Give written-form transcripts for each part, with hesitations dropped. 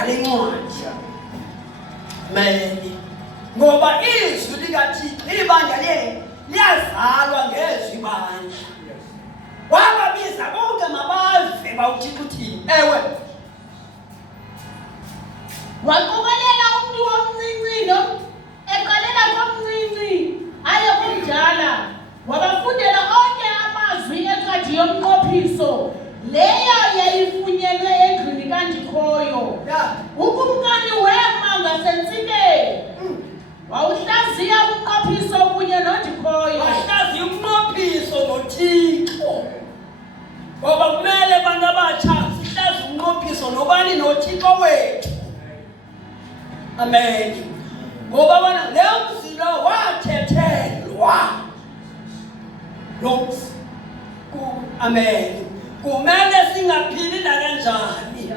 ngalencwadi. Meni ngoba izwi likaThixo ibandla liyazalwa ngezwi ibandla. Wababiza bonke mabave bawuThixo uthini. Ewe waqokelela umuntu omncinci eqalela komncinci aye kumdala wabafundela onke amazwi encwadi yomnqophiso leyo yayifunyenwe endlini kaNdikhoyo. Ukumkani wema ngasentsikeni wawuhlaziya umnqophiso kunye noNdikhoyo. wahlaziya umnqophiso noThixo. Ngoba kumele abantu abatsha sihlaziye umnqophiso nobani noThixo wethu. Amen. Ngoba bona le mzilo wathethelwa loks. Amen. Kumele singaphili nakanjani.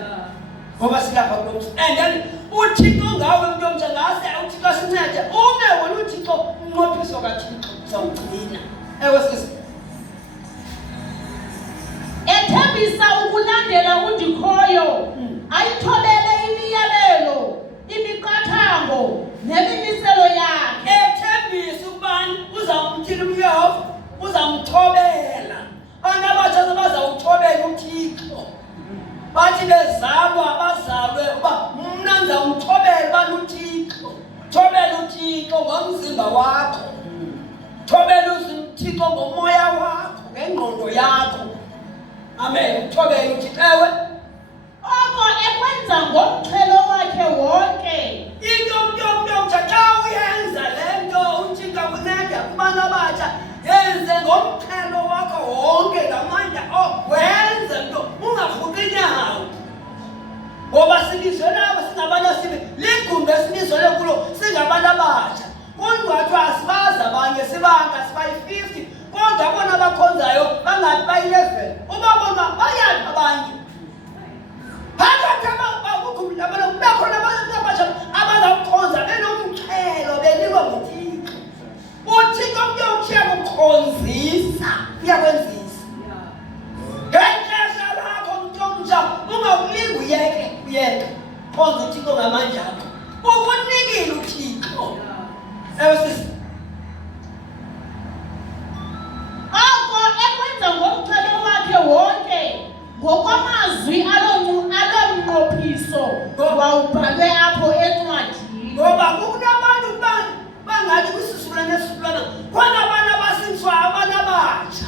Ngoba silapha kulomsi. And then uThixo ngawe umuntu omtsha ngase uThixo sincede. Ume wena uThixo umnqophiso kaThixo uzawugcina. Ewe sisi. Ethembisa ukulandela uNdikhoyo ayithobele imiyalelo imiqathango nemimiselo yakhe. Ethembisa ukubani uzamthila umyova uzamthobela. Abantu abatsha bazawuthobela uThixo. Bathi bezalwa bazalwe uba mna ndizawumthobela ubani uThixo. Thobela uThixo ngomzimba wakho. Thobela uThixo ngomoya wakho ngengqondo yakho. Amen. Thobela uThixo. Ewe oko ekwenza ngomxhelo wakhe wonke. into omtsha xa uyenza le nto uThixo akunceda kubantu abatsha yenze ngomxhelo wakho wonke ngamandla wenze nto ungarhuqi inyawo. Ngoba sibizwe labo singabantu asibe ligumbi esibizwe kulo singabantu abatsha. Kungathiwa asibazi abanye sibanga sibayi-50 kodwa bona abakhonzayo bangathi bayi-11. Ubabona bayaphi abanye phakathi abakugumbi labona kube khona abantu abatsha abazawukhonza benomxhelo benikwa nguThixo. uThixo umntu omtshiya kukhonzisa uyakwenzisa. Ngexesha lakho umntu omtsha ungakulingi uyeke khonza uThixo ngamandla akho. Ukunikile uThixo. Ewe sisi. Oko ekwenza ngomxhelo wakhe wonke ngokwamazwi alomnqophiso wawubhalwe apho encwadini. Ngoba kunabantu bangathi kwisisulwana nesisulwana khona abantu abasintswa abantu abatsha.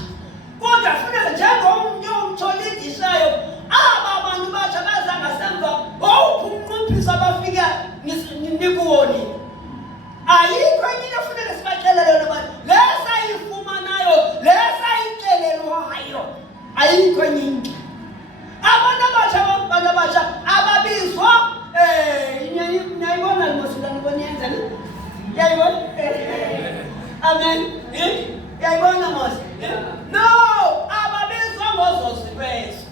Kodwa funeka njengomntu omtholindisayo aba bantu batsha baza ngasemva ngowuphi umnqophiso abafika nikuwoni. Ayikho enye into funeka sibaxelele yona abantu lesayifumanayo lesayixelelwayo. Ayikho enye into. Abantu abatsha ababizwa niyayibona limosulana bonyenza ne? Yayibona? Amen. Yayibona mos? No, ababizwa ngozozikwezo.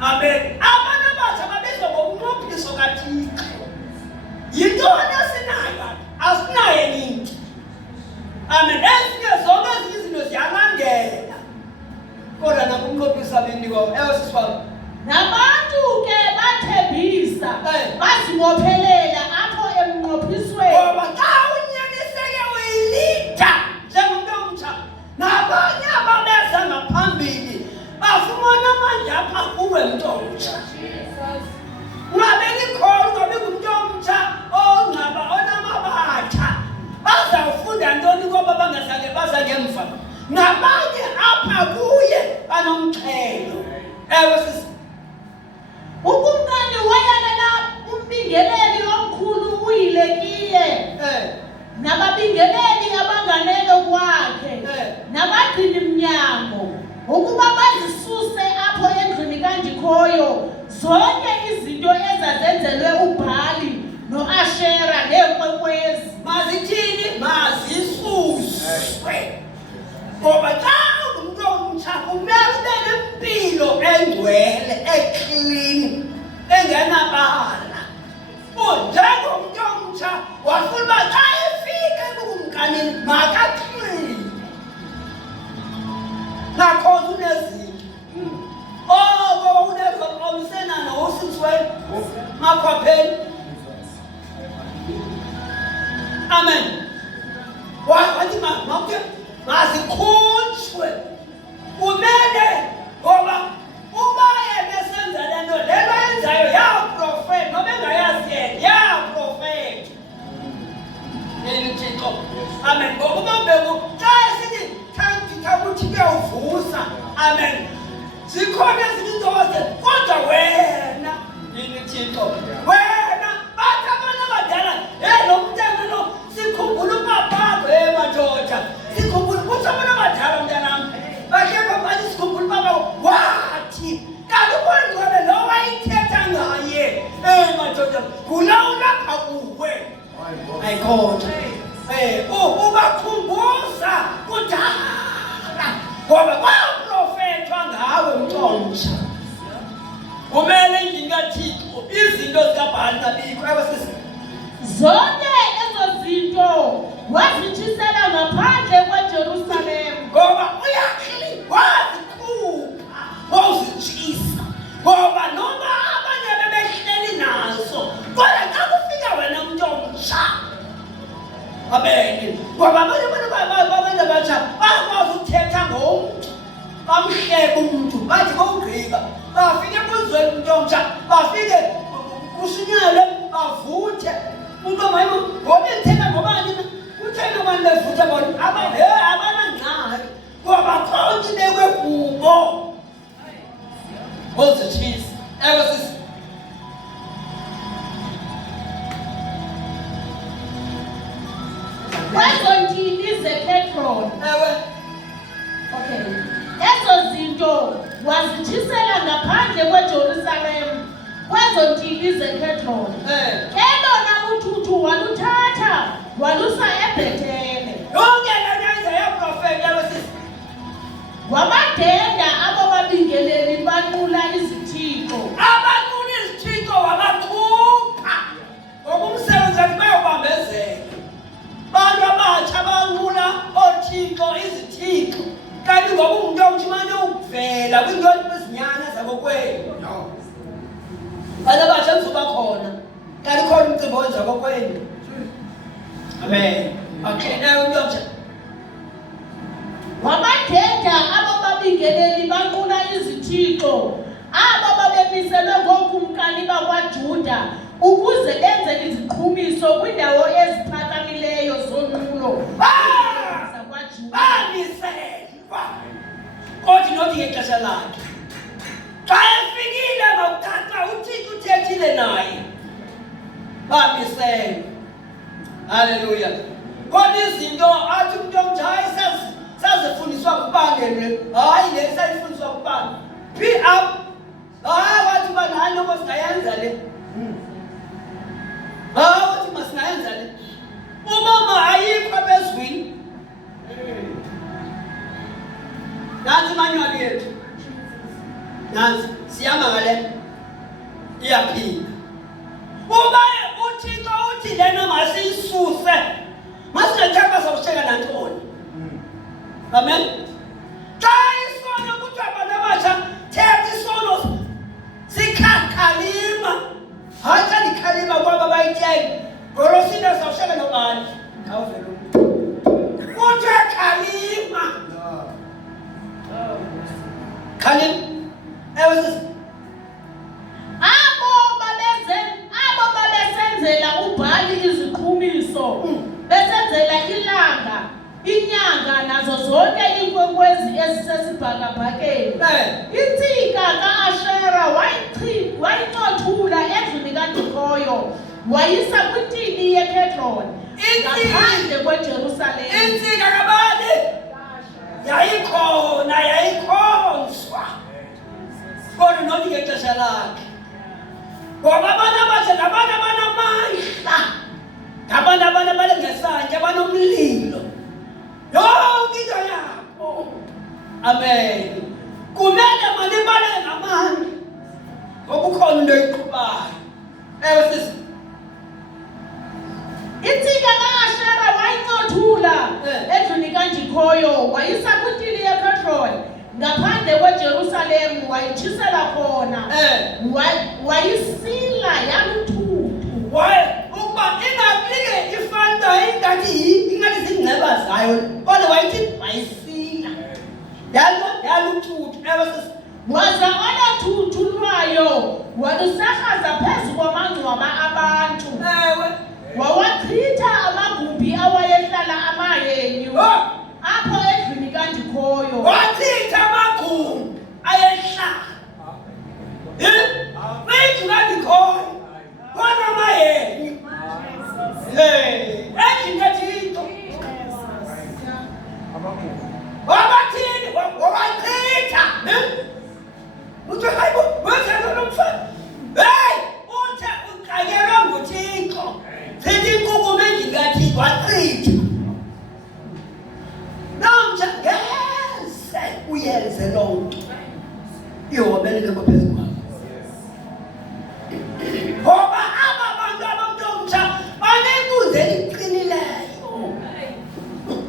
Amen. Abantu abatsha babizwa ngomnqophiso kaThixo. Yintoni esinayo? Asinayo enye into. Amen. Ezinye zonke ezinye izinto ziyalandela. Kodwa nakumnqophiso abendiwo. Ewe sisifana. Nabantu ke bathembisa bazibophelela apho emnqophisweni. Ngoba xa unyaniseke uyilida njengomntu omtsha nabanye ababeza ngaphambili bafumana amandla apha kuwe mntu omtsha. Ungabeli khona ungabi ngumntu omtsha ongcaba onamabatha. Bazawufunda ntoni ngoba bangazange baza ngemva. Nabanye apha kuye banomxhelo. Ewe sisi. Ukumkani wayalela umbingeleli omkhulu uHilekiya nababingeleli abanganeno kwakhe nabagcini mnyango ukuba bazisuse apho endlini kaNdikhoyo zonke izinto ezazenzelwe uBhali noAshera neenkwenkwezi. Mazithini? Mazisuswe. Ngoba xa ungumntu omtsha kumele ube nempilo engcwele eklini engenabala. Njengomntu omtsha wafuna uba xa efika ebukumkanini makaxine. Nakhona unezinto oko unezo omsenana ngosiswe makhwapheni. Amen. Wathi mawuke mazikhutshwe. Kumele ngoba uba yena esenza le nto lento ayenzayo yaprofethi noba engayazi yena yaprofethi. Thixo. Amen. Ngokuba mbeko xa esithi thakuthi kuyawuvusa. Amen. Zikhona ezinye izinto kodwa wena Thixo. Wena bathi abantu abadala lo mntana lo sikhumbula ubabakho madoda. Sikhumbula ukuthi abantu abadala mntanam bakhe bathi sikhumbula ubabakho wathi kanti ubongcwele lo wayithetha ngaye madoda kulawulapha kuwe. My God. Ubakhumbuza kudala ngoba kwaprofethwa ngawe mntonsha. Kumele ngingathixo izinto zikaBhali zabikho abasisi. Zonke ezo zinto wazitshisela ngaphandle kweJerusalem. Ngoba uyakhili wazikhupha wazitshisa. Ngoba noma abanye bebehleli nazo kodwa xa kufika wena mntonsha. Amen. Ngoba abanye abantu abatsha bakwazi ukuthetha ngomntu bamhleke umuntu bathi bawugqiba bafike kuzweni mntonsha bafike kushunyelwe bavuthe umuntu mayimo ngoba ethetha ngobani na uthena abantu bevutha bona abanangxaki ngoba konke bekwe kubo ozitshisa. Ewe sisi kwezo ntini zeKedron. ewe Okay. Ezo zinto wazitshisela ngaphandle kweJerusalem kwezo ntini zeKedron. Ke lona uthuthu waluthatha walusa eBhethele. yonke le nto yenza yaprofethi. Ewe sisi Wabadenda abo babingeleli banqula izithixo. abanqula izithixo wabakhupha ngokumsebenzi athi bayobambezela. Bantu abatsha banqula oothixo izithixo kanti ngoba umuntu omtshimane ukuvela kwinto ezinyana zakokwenu. Bantu abatsha kuzoba khona kanti khona umcimbi owenza kokwenu. Amen. Okay, nayo umntu omtsha Wabadenda abo babingeleli banqula izithixo abo babemiselwe ngookumkani bakwaJuda ukuze benze iziqhumiso kwiindawo eziphakamileyo zonqulo zakwaJuda. bamiselwa kodwa nothi ngexesha lakhe xa efikile ngokuthatha uThixo uthethile naye bamiselwa. Haleluya. Kodwa izinto athi umuntu omtshayi sazifundiswa kubangelwe hayi le sayifundiswa kubanga be up wathi uba nayo noko singayenza le wathi masingayenza le umama ayikho abezwini. Nansi imanywali yethu nansi siyama ngale iyaphinda uba uThixo uthi lena masiyisuse masingathemba sokusheka nantoni. Amen. Xa isono kuthi abantu abatsha thetha isono sikhalima hayi xa ndikhalima kwaba bayityele ngolosina sawusheka nobani awuvele kuthiwe khalima. Khalima. Ewe sisi Abo babesenzela uBhali iziqhumiso besenzela ilanga inyanga nazo zonke inkwenkwezi ezisesibhakabhakeni. Intsika ka-Ashera wayincothula endlini kaNdikhoyo wayisa kwintini yeKedron ngaphandle kweJerusalem. intsika kabani yayikhona yayikhonzwa kodwa nothi ngexesha lakhe ngoba abantu abatsha ngabantu abanamandla ngabantu abanesantsya abanomlilo yonke into yabo. Amen. Kumele manibaleke ngamandla ngoba ukhona into eyiqhubayo. Ewe sisi Intsika ka-Ashera wayincothula endlini kaNdikhoyo wayisa kwintini yeKedron ngaphandle kweJerusalem wayitshisela khona wayisila yaluthuthu ukuba ingaplike ifanta ingathi zingceba zayo kodwa wayithi wayisila yaluthuthu waza oluthuthu lwayo walusahaza phezu kwamangcwaba abantu wawachitha amagumbi awayehlala amahenyu apho endlwini kaNdikhoyo wachitha amagumbi ayehlala endlwini kaNdikhoyo khona amahenyu endlini kaThixo wabathini wawachitha uthi hayibo wenza nomfana uthe uqakelwa nguThixo sithi inkukuma endlini kaThixo wachitha namtsha ngeze uyenze loo nto ihobeleke phezu kwakho ngoba aba bantu abamntomtsha banenkunzi eliqinileyo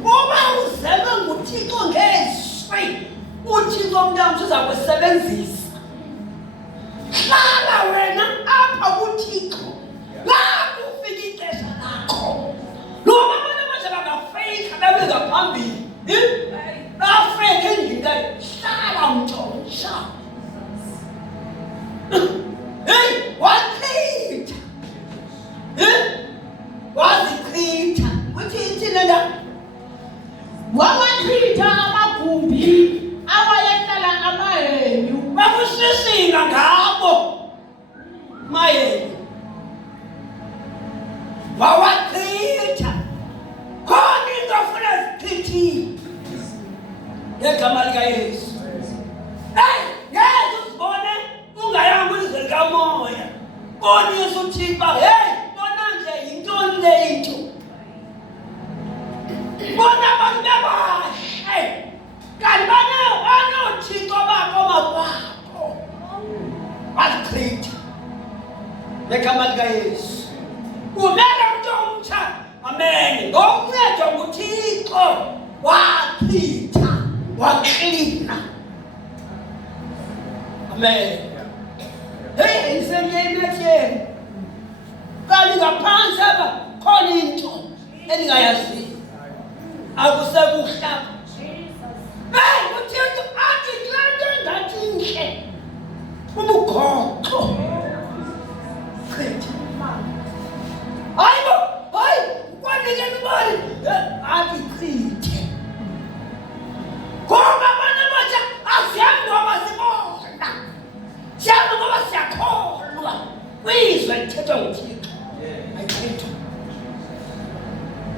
uba uzelwe nguThixo ngezwi uThixo mntamtsha uza kusebenzisa hlala wena apha kuThixo la kufika ixesha lakho noma abantu abasha bangafeyikha babe ngaphambili bafeyikhe endlini kayo hlala mntomtsha wachitha wazichitha uthi nenda wawachitha amagumbi awayehlala amahenyu bakushishina ngabo mayenyu wawachitha khona into afuna zichithile ngegama likaYesu ngeke uzibone ungayanga kwizwe likamoya bonisa uThixo bona nje yintoni le nto bona abantu bebahle kanti banothixo bakho makwakho bazichitha ngegama likaYesu kumele umntu omtsha amen ngokuncedwa nguThixo wachitha waklina amen isemnyemetheni kanti ngaphansi apha khona into endingayaziyo akusekuhlaba uThixo athi kule nto engathi intle ubugoxo hayibo hayi kwanikela imali athi chithe ngoba abantu abatsha asiyazi ngoba sibona siyazi ngoba siyakholwa kwizwe lithethwa nguThixo ayichithwa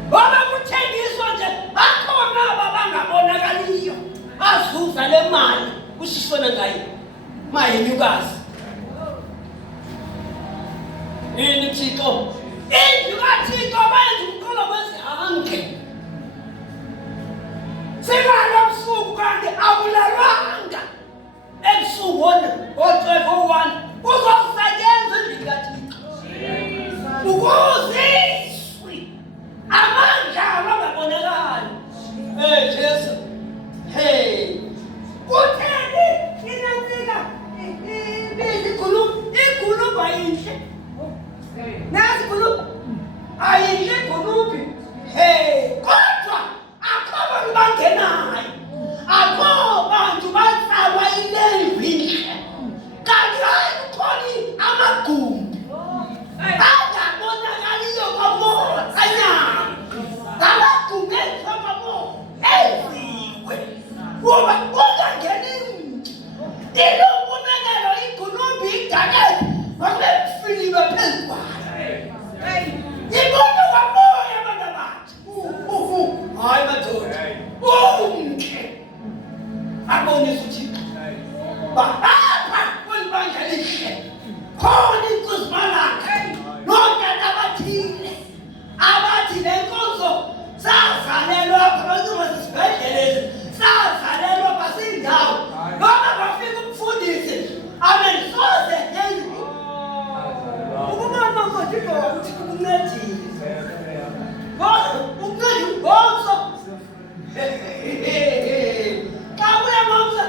ngoba kuthengiswa nje bakhona abangabonakaliyo azuza le mali kushishwana ngayo mayenyukazi ini Thixo indlu kaThixo benza umqolo wezihange singalo busuku kanti akulalwanga ebusuku ngo-12:01 kuzosetyenzwa endlini kaThixo ukuziswi amandla abangabonakali Jesu kutheni inantsika igulubhu ayinhle nasi igulubhu ayinhle igulubhu kodwa akho bantu bangenayo akho bantu batsalwa ilendlu kanti hayi kukhona amagumbi angabonakaliyo kwamosanyana ngamagumbi enziwa kwamoya enziwe kuba ungangeni mntu ilombonakalo igulubhu idakele makubefiliwe phezu kwayo ibona kwamoya abantu abathi hayi madoda umke abonisa uThixo bahapha kwelibandla lihle khona inkuzmalakhe notata abathile abathi le nkonzo sazalelwa apha abantu basesibhedlele sazalelwa basindawo noma bafika umfundisi amensoze yenzi ukubona ngoThixo ukuthi ukuncedile ukuncedile ngomso xa kule ngomso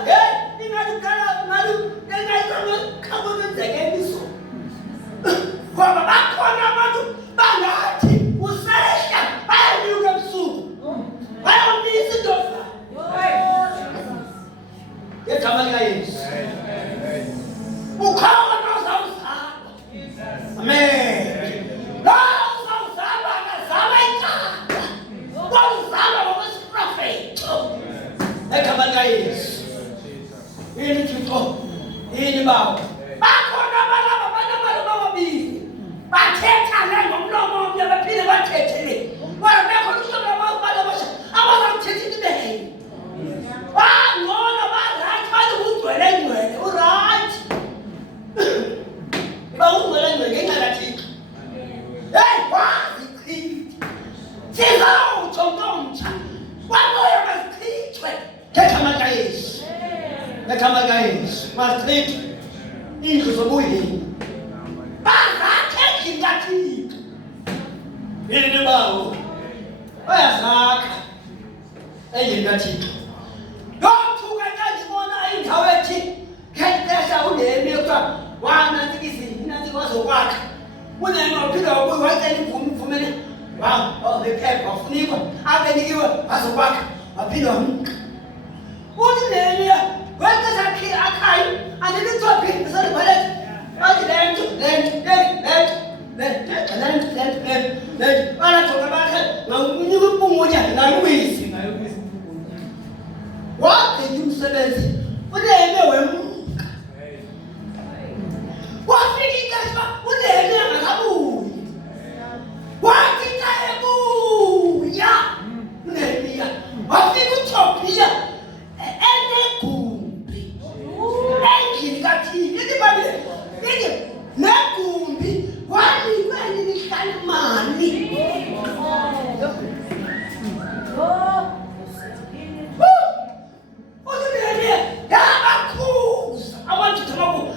Bekama guys, Maastricht, indlu zobuyini. Bazakhe ingathi. Yini bawo? Bayazakha. Eyingathi. Lokhu kanjani indawo ethi khetha unene kwa wana tikisi nathi kwazokwakha. Unene uphika ukuyicela imvumela. Wow, lephepha ufunikwa. Abenikiwe wazokwakha. Waphindwa uthi nene wenza zakhe akhaya anelithopi esalibhalet. Athi lent. Balajoka bakhe ngakunika impumunya ngayibisi. Wathi umsebenzi uneme wemuka. Wafika ikashwa uneme angakabuyi. Wathi ebuya unemiya. Wafika uTopiya enegumbi. Endlini kaThixo idibabile. Ithi negumbi wanikweni lihlala imali. I want you to know.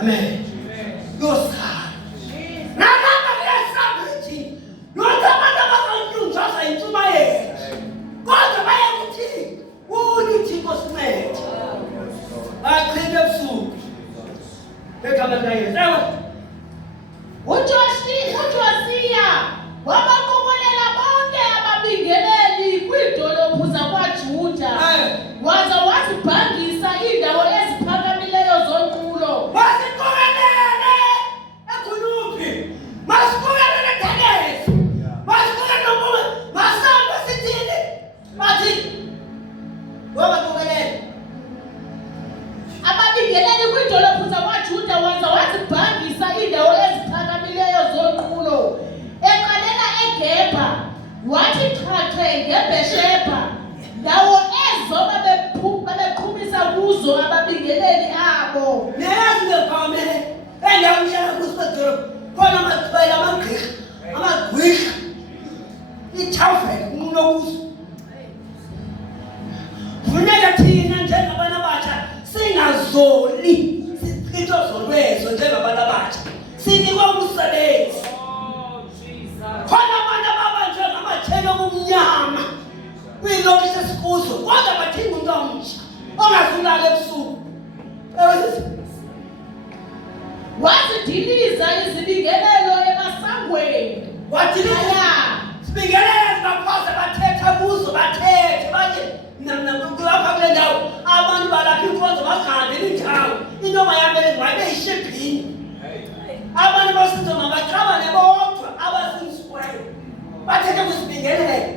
Amen. uJosiya wabaqubulela bonke ababingeleli kwiidolophu zakwaJuda waze wazibhangisa iindawo eziphakamileyo zonqulo. Masiqokelele ekhuluphi, masiqokelele eThekesi, masiqokelele nomume, masamba sithini? Bathi wabaqokelele ababingeleli kwiidolophu zakwaJuda waze wazibhangisa iindawo eziphakamileyo zonqulo, eqalela eGebha wathi xhaxhe ngeBheshebha, ndawo ezo babeqhumisa kuzo ababingeleli abo. neyazi ngephamele endawo mhlala kusidolophu khona amathwele amagqwirha ithawufele unqulo kuzo. Funeka thina njengabantu abatsha singazoli sichitho zolwezo njengabantu abatsha, sinikwe umsebenzi. Khona abantu ababanjwe ngamathelo obumnyama kwiilokishi esikuzo kodwa badinga umntu omtsha ongazulala ebusuku. Wazidiliza izibingelelo emasangweni. Wadiliza sibingelele zibaphaza bathetha kuzo bathethe bathi kulapha kule ndawo abantu balapha inkonzo bazihambele indawo into mayambele ngabe ishibhini. Abantu basinzo mabatrabane bodwa abasinsiweyo bathethe kusibingelele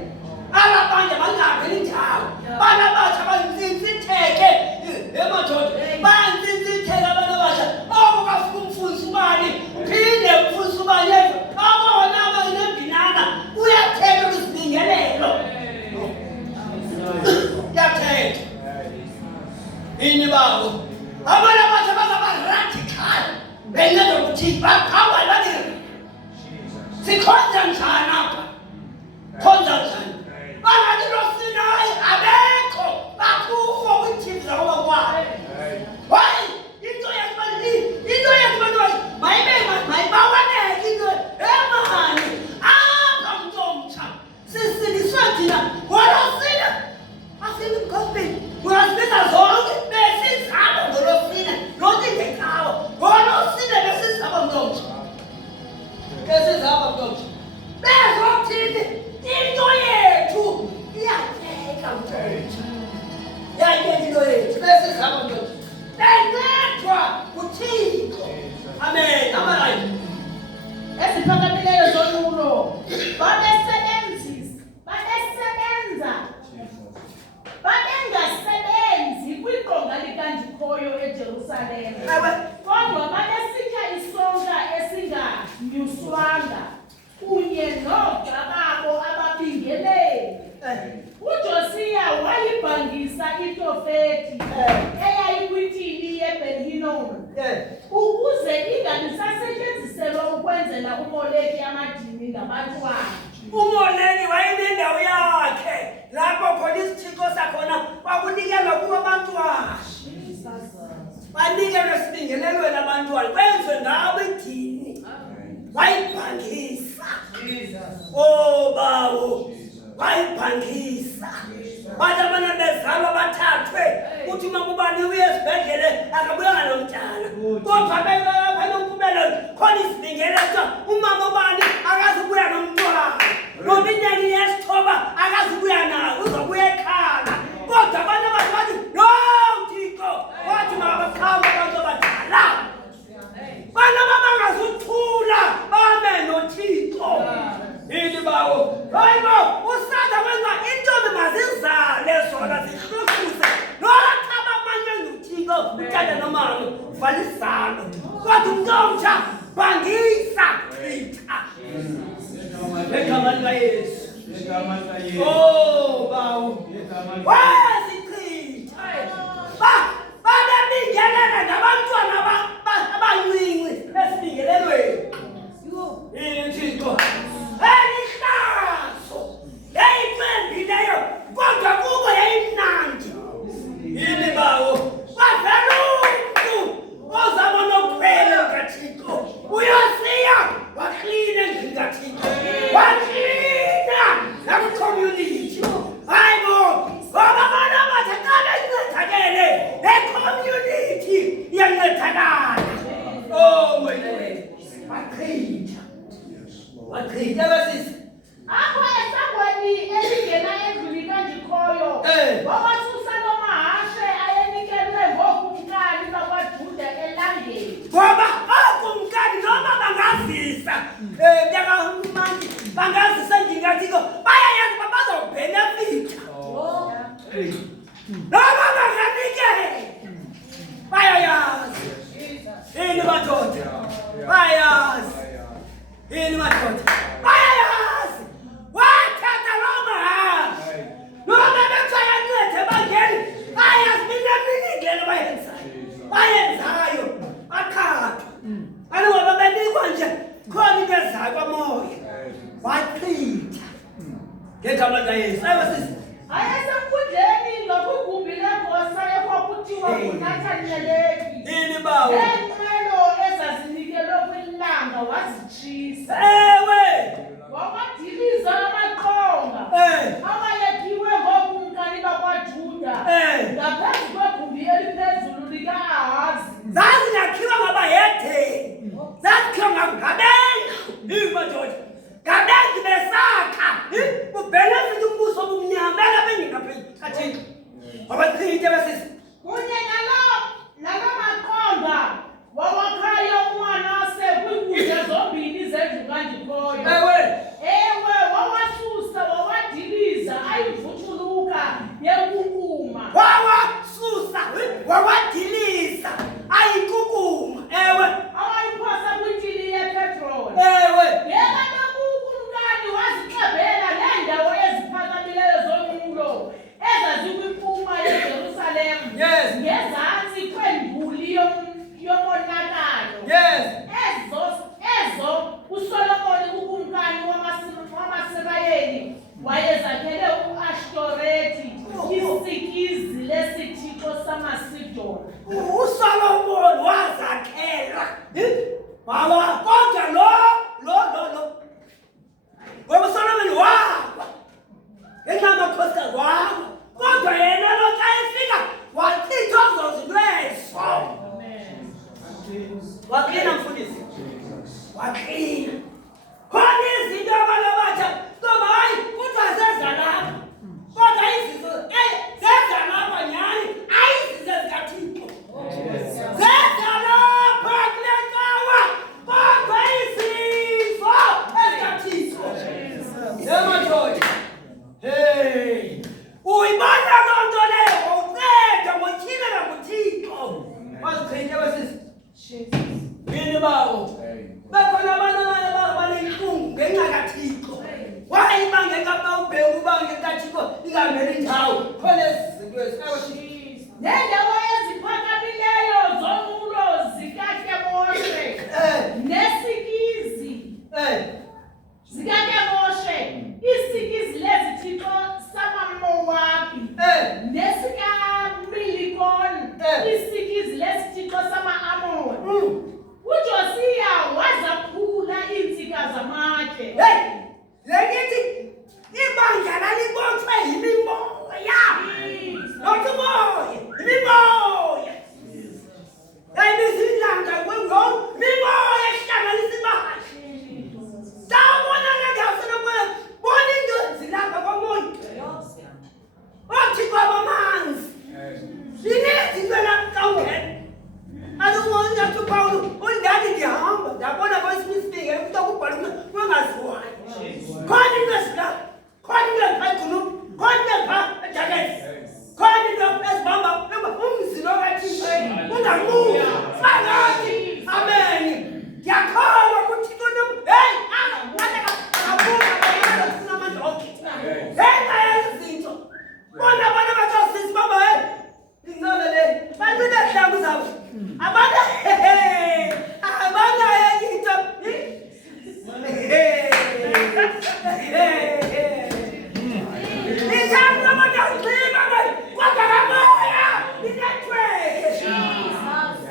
abanye bangahambeli indawo bana batsha bantsinsitheke emadoda bantsinsitheke abantu abatsha oko kafika umfundisi ubani uphinde umfundisi ubani abona abanembinana uyathetha kusibingelelo. Yathetha uthi bakhamba lani sikhonza njani apha khonza njani bangathi lo Sinai abekho bakufa kwithini zakuba kwayo hayi into yakubani mayibawaneke into emani apha mntomtsha sisiliswe thina ngolosine asini gospel uyazibika zonke besizabo ngolosine lonke ngecawa ngolosine besizabo mntomtsha bezothini into yethu iyateka mntomtsha yayeke into yethu besizabo mntomtsha bencedwa nguThixo amen amarayi eziphakamileyo zolawulo babengasebenzi kwiqonga likandikhoyo eJerusalem kodwa babesitya isonka esinganyuswanga kunye noogxa babo ababingeleli. uJosiya wayibhangisa iTofethi eyayikwithini yeBen-Hinomu ukuze ingabisasetyenziselwa ukwenzela uMoleki amadini ngabantwana. uMoleki wayenendawo yakhe lapho khona isithixo sakhona kwakunikelwa kubo abantwana banikelwe sibingelelweni abantwana kwenziwe ngabo idini wayibhangisa bawo wayibhangisa bathi abana bezalwa bathathwe uthi uma kubani uye esibhedlele akabuyanga nomntana kodwa bepha nompumelo khona isibingele kuthiwa umama ubani akazubuya nomntwana noma inyanga yesithoba akazubuya nayo uzobuya ekhala kodwa abantu bathi no Thixo wathi mabakhambe abantu abadala bana bangazuthula bame noThixo yini bawo hayibo usanda wenza intombi mazizale zona zihlukuse nokuthaba amanye noThixo utata nomama uvalisalo kodwa umntomtsha bhangisa chitha egama likaYesu bawo wasichitha babingelele nabantwana abancinci esibingelelweni Thixo elihlazo yayicembileyo kodwa kubo yayimnandi yini bawo bavela umntu ozabona ukuphela kaThixo uyosiya waklina endlini kaThixo waklina naku-community hayibo ngoba abantu abathi xa bencedakele le-community iyancedakala wachitha basisi apho esangweni elingena endlini kandikhoyo wawasusa nomahashe ayenikelwe ngookumkani bakwaJuda elangeni ngoba ookumkani noma bangazisa byakamandi bangazisa ndingathiko bayayazi uba bazobhenefitha noma banganikele bayayazi yini madoda bayayazi yini madoda bayayazi wathatha loo mahashe noma bethayancede bangeni bayazi minaminindlela bayenzayo bakhathwa angoba benikwa nje khona into ezayo kwamoya wachitha ngegama likaYesu ayosisi ayesenkundleni ngakwigumbi legosa ekwakuthiwa nguNathaneleki yini bawo neenqwelo ezazinikelwe kwilanga wazitshisa wakwadiliza amaqonga awayekhiwe ngookumkani bakwaJuda ngaphezu kwegumbi eliphezulu lika-Ahazi zazingakhiwa ngabayedeni zakhiwa ngabenzi madoda ngabenzi besakha ubhenefitha umbuso obumnyama bengaphi kaThixo wabachitha basisi kunye nalo maqonga wawakhayo uManase kwiinkundla zombini zendlu kandikhoyo ewe wawasusa wawadiliza ayivutshuluka yenkukuma wawadiliza ayikukuma ewe awayiphosa kwithini Baba, kodwa lo. Ngoba uSolomon wawa. Ngenxa yamakhosikazi wawa. Kodwa yena lo xa efika wachitha zozilweso. Waqina mfundisi. Waqina. Khona izinto abatsha ngoba hayi kuthiwa zeza lapha. Kodwa izinto zeza lapha nyhani ayizinto zikaThixo. Zeza lapha kule cawa kodwa izifo ezikaThixo. Yemadoda. Hey! Uyibona loo nto leyo unceda ngotyhilela nguThixo. Wazichithe wesisi. Yini bawo? Bekhona abantu abanenhlungu ngenxa kaThixo. Wayibangeka bawubheka ubange kaThixo ingangeni indawo. Khona izinto ezisayoshisa. Nendawo eziphakamileyo zomulo zikaKemoshe. Nesikizi. ZikaKemoshe. Isikizi lezithixo samaMowabi. NesikaMilikon. Isikizi lezithixo sama-Amoni. UJosiya wazaphula iintsika zamatye. Hey! Lekithi ibandla lalibotshwe yimimoya. Nothi umoya, imimoya. Yayibizidlanga kwingoku, imimoya ehlanganisa ibandla. Sawubona le ndawo sinomoya, bona into zilapha komoya. Othi kwabamanzi. Zininzi into lapha xa ungena. Alungonyathi uPawulo, undani ndihamba, ndabona kwesibisibike, ukuthi okubhala kungaziwayo. Khona into ezilapha, khona into ezipha igqunuba, khona into ezipha ejaketi, khona into ezibamba umzi lo kaThixo, ungamuvi, phakathi, amen. Ndiyakholwa kuThixo hey, akafuna amandla okhetha. Ngenxa yezi zinto, bona abantu abathosisi baba, hey, ingcole le, bancine ehlangu zabo. Abantu into. Izangu abantu azigcina kodwa kamoya inetwork.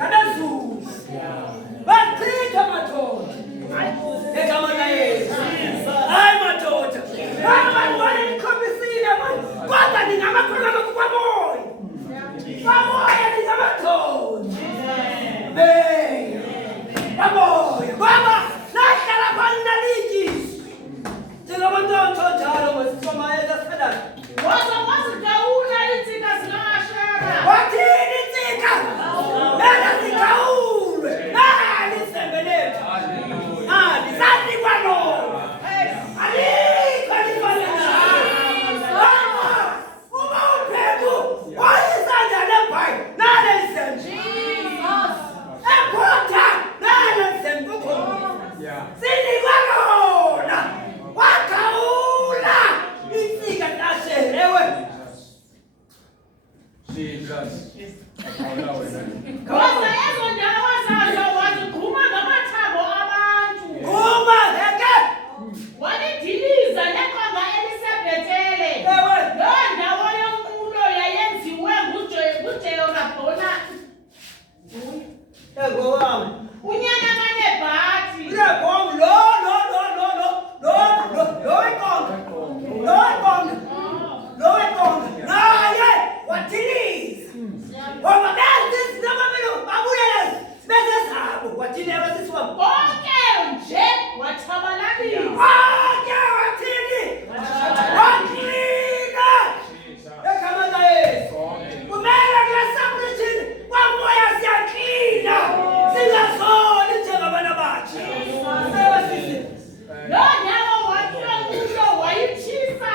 Abezulu. Bachitha madoda. Egama laYesu. Hayi madoda. Abantu banikhombisile manje. Kodwa ningamakholwa kwamoya. Kwamoya ningamadoda. Kamoya, baba, nahlala phana nalityisi. Njengabantu njalo masisoma esasidala. Wazigawula iintsika zikaAshera. Wathini intsika? Lena zigawulwe. Nali isembe lethu. Nali sanikwa lona. Alikho lifanele. Baba, uma uphephu, wayisandla lebhayi, nali isembe. Ekhotha, nali isembe kukhona. Sinikwa lona. Wagawula insika kaAshera, ewe. Waza ezo ndawo zazo wazigquma ngamathambo abantu. Guma, heke. Walidiliza neqonga eliseBhetele. Ewe. Loo ndawo yomqulo yayenziwe nguJehorabbona. Egowami. Unyana kaNebhathi. Uyabonga lo weqonga. Naye wathiliza. Ngoba benza izinto abamele babuyele bese zabo. Wathini abasisi wabo? Konke nje watshabalalisa. Konke wathini? Wathina. Egama laYesu. Kumele kula submission kwamoya siyaklina. Singazoli njengabantu abatsha. Sebasisi. Loo ndawo wakhiwa kuyo wayitshisa,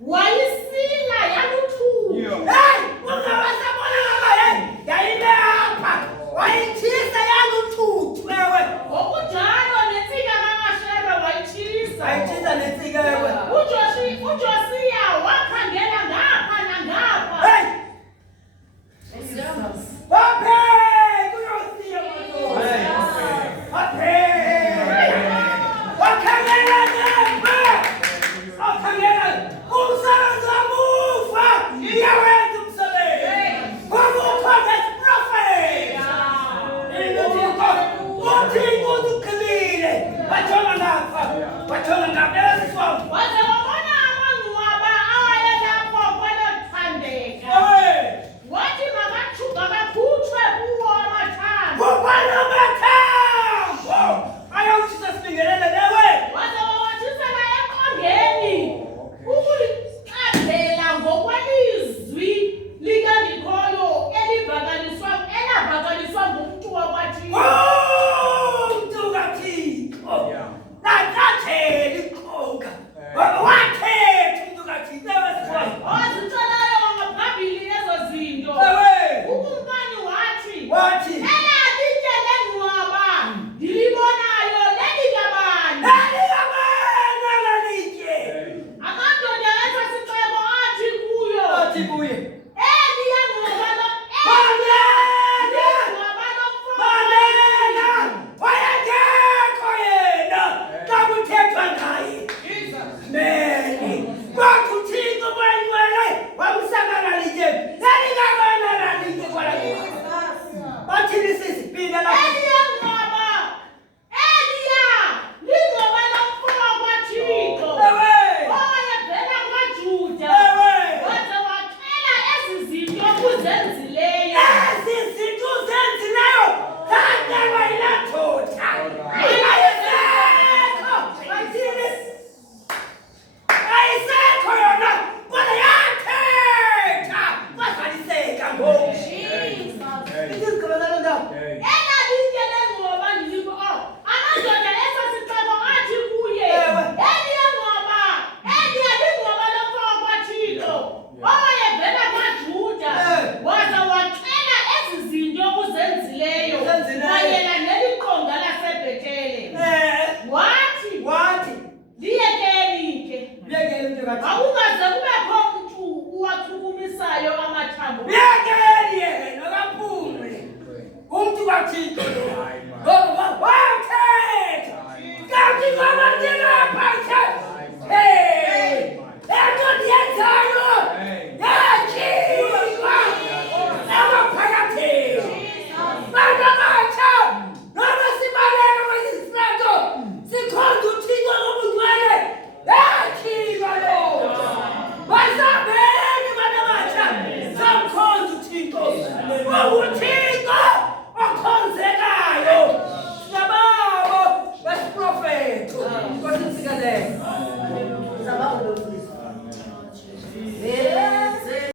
wayisila yaluthula. Hey, ungawasabona ngaba hey, yayime apha. Wayitshisa yaluthuthu ewe. Ngokunjalo nentsika kaAshera wayitshisa. wethu. Nkosi msikazelo.